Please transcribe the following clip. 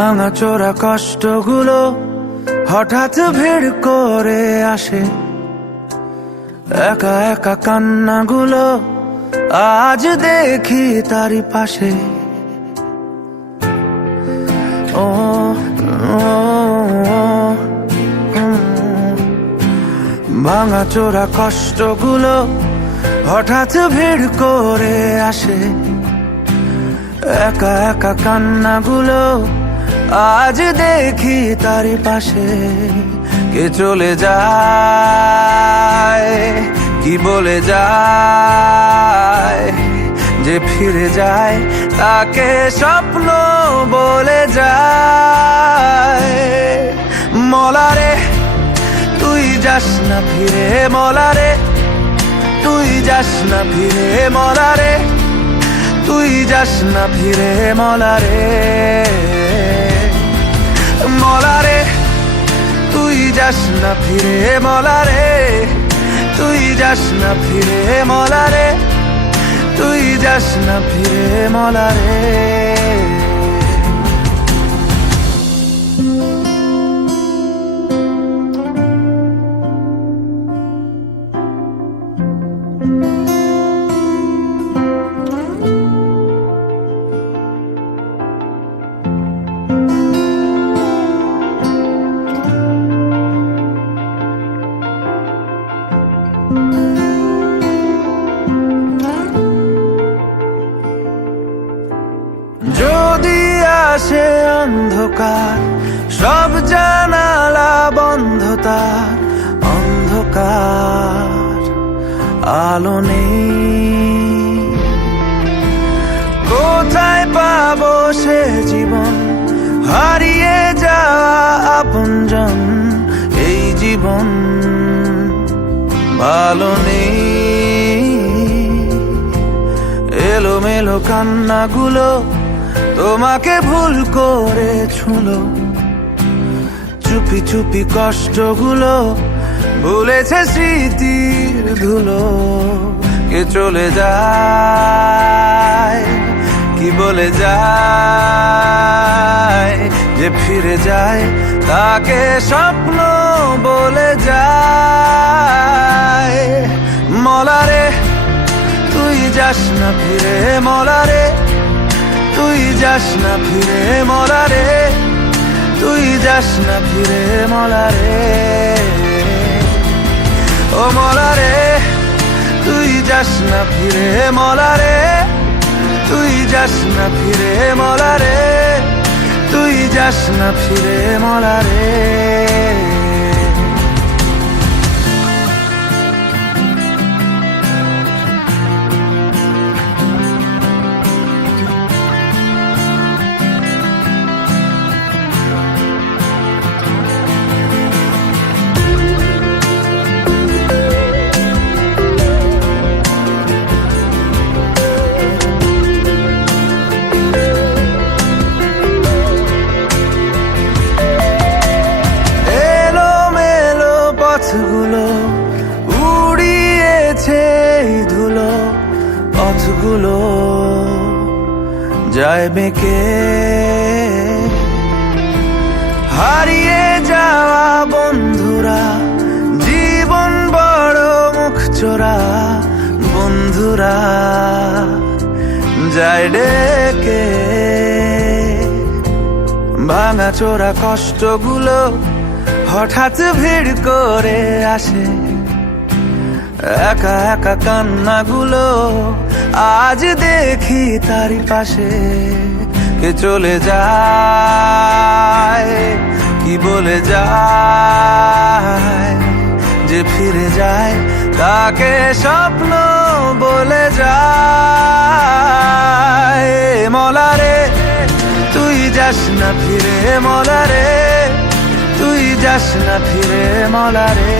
ভাঙাচোরা কষ্টগুলো হঠাৎ ভিড় করে আসে, একা একা কান্নাগুলো আজ দেখি তারই পাশে। ও ভাঙাচোরা কষ্টগুলো হঠাৎ ভিড় করে আসে, একা একা কান্নাগুলো আজ দেখি তারই পাশে। কে চলে যায়, কি বলে যায়, যে ফিরে যায় তাকে স্বপ্ন বলে যায়। মলারে তুই যাস না ফিরে, মলারে তুই যাস না ফিরে, মলারে তুই যাস না ফিরে, মলারে মলারে তুই যাস না ফিরে, মলারে তুই যাস না ফিরে, মলারে তুই যাস না ফিরে, মলারে। যদি আসে অন্ধকার, সব জানালা বন্ধ, তার অন্ধকার আলো নেই। কোথায় পাবো সে জীবন, হারিয়ে যাওয়া আপনজন, এই জীবন ভালো নেই। এলোমেলো কান্নাগুলো তোমাকে ভুল করে ছুঁলো, চুপি চুপি কষ্টগুলো ভুলেছে স্মৃতির ধুলো। কে চলে যায়, কি বলে যায়, যে ফিরে যায় তাকে স্বপ্ন বলে যায়। মলারে তুই যাস না ফিরে, মলারে তুই যাস না ফিরে, মলারে তুই যাস না ফিরে, মলারে ও মলারে তুই যাস না ফিরে, মলারে তুই যাস না ফিরে, মলারে তুই যাস না ফিরে, মলারে। পথগুলো উড়িয়েছে ধুলো, পথগুলো যায় বেঁকে। হারিয়ে যাওয়া বন্ধুরা, জীবন বড় মুখ চোরা, বন্ধুরা যায় ডেকে। ভাঙাচোরা কষ্টগুলো হঠাৎ ভিড় করে আসে, একা একা কান্নাগুলো আজ দেখি তারই পাশে। কে চলে যায়, কি বলে যায়, যে ফিরে যায় তাকে স্বপ্ন বলে যায়। মলারে তুই যাস না ফিরে, মলারে তুই যাস না ফিরে, মলারে।